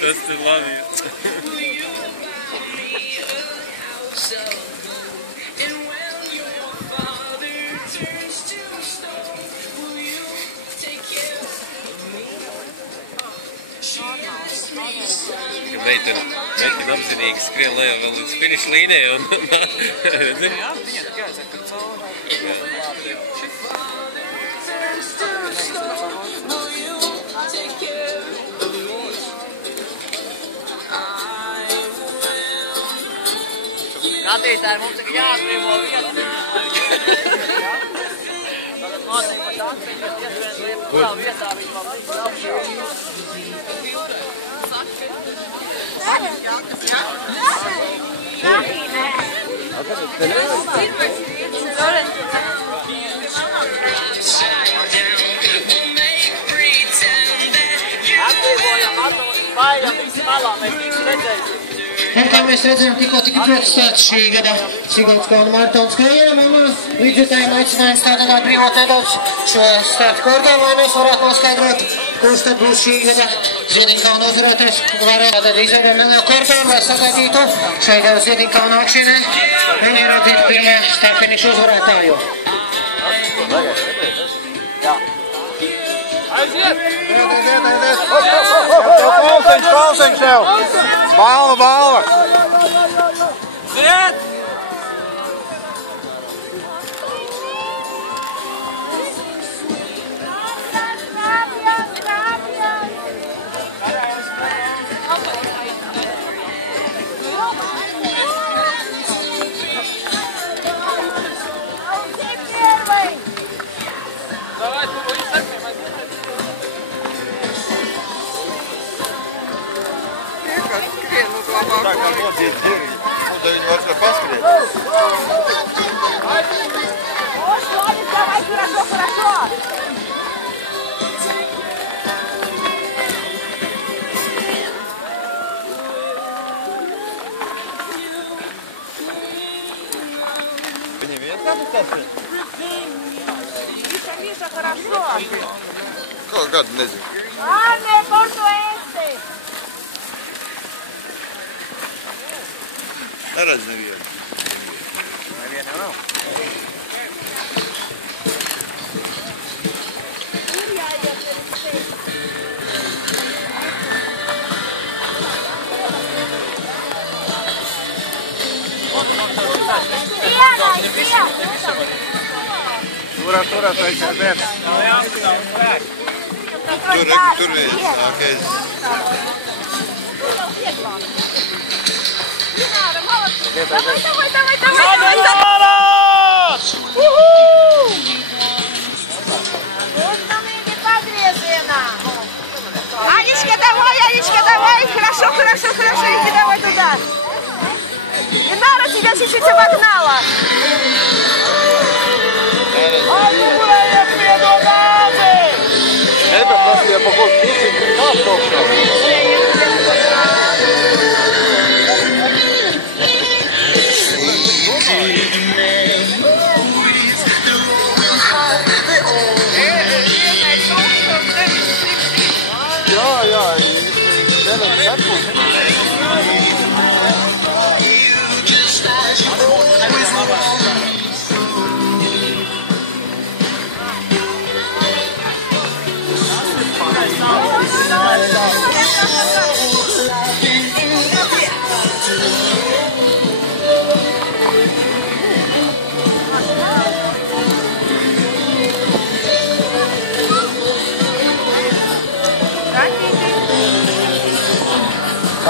Tas tur labi. Meitene apzinīgi skrien lejā vēl līdz finiša līnijai un redzi? Jā, viņa tikai aizsaka par cauri. Skatītāji, mums tikai jāatbrīvo vietu. Tagad noteikti par daktiņu, bet iespējams, kurā vietā viņi vēl visu apšauj. Atbrīvojam, spājam visi malā, mēs visi redzēsim. Un kā mēs redzējām, tikko tika protestēts šī gada Siguldas kalna maratona skrējienam, un līdzjutējiem aicinājums tātad atbrīvot nedaudz šo starta koridoru, lai mēs varētu noskaidrot, kurš tad būs šī gada Ziediņkalna uzvarētājs, varētu tātad izveidot melnā koridoru, lai sagaidītu šeit Ziediņkalna augšienē un ieraudzīt pirmie startfinišu uzvarētāju. Aiziet! Pausiņš tev! Balva! Ziet! Так, а вот здесь девять. Куда viņi var šo paskriet? Viņi vietā būs paskriet? Миша, хорошо. Kaut gadu nezinu. Arne, porto este. Neredz nevienu. Nevienu jau nav. Turā, tā ir bērns. Tur viens nākais. Анечка, давай! Хорошо, иди давай туда. Инара тебя чуть-чуть обогнала. Это просто я похож песенка. Как только? Ja, ich bin ein Zeitpunkt.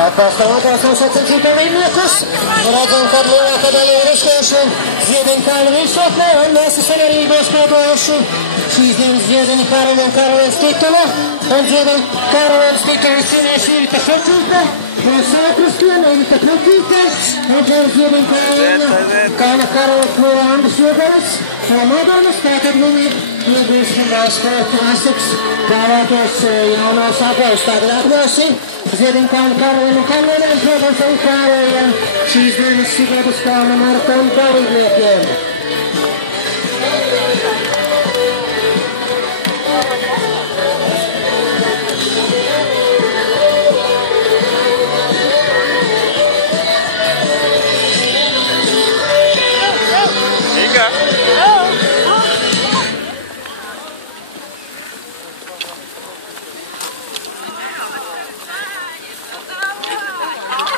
Atbalstāvākās nosacītiem līdzniekus. Redzam, kad lielākā daļa ir izskauši Ziediņkalna virsotnē, un mēs esam arī nospēdojuši šīs dienas Ziediņu karaļa un karalienes titulu. Un Ziediņu karalienes titulu cīnījuši Irita Šepčīte, Sēkrustiena, Irita Krutīte, un Ziediņu kalna karalienes kļuva Andris Jogaras, Madonas, tātad mums ir iegūsim vēl sporta klasiks, dāvātos jaunās apgājus, tātad atgājusi Ziediņkalna karalienu un karalienēm, protams, arī pārējiem šīs dienas Siguldas kalna maratona dalībniekiem.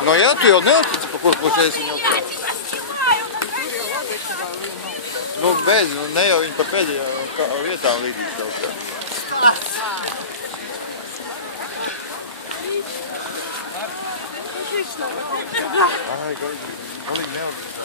No jā, tu jau neuztici, pa kur pušēs viņa uzstāv. Nu, bez, nu ne jau viņa pa pēdējā vietām līdīs kaut kā. Ai, gaidi, galīgi neuztici.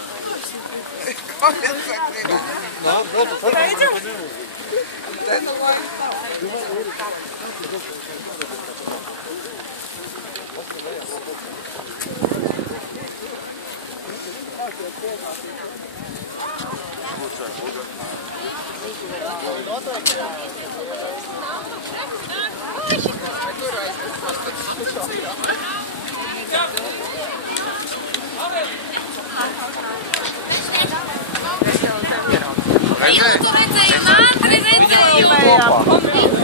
Redzēji? Redzēju, nāc, redzēju.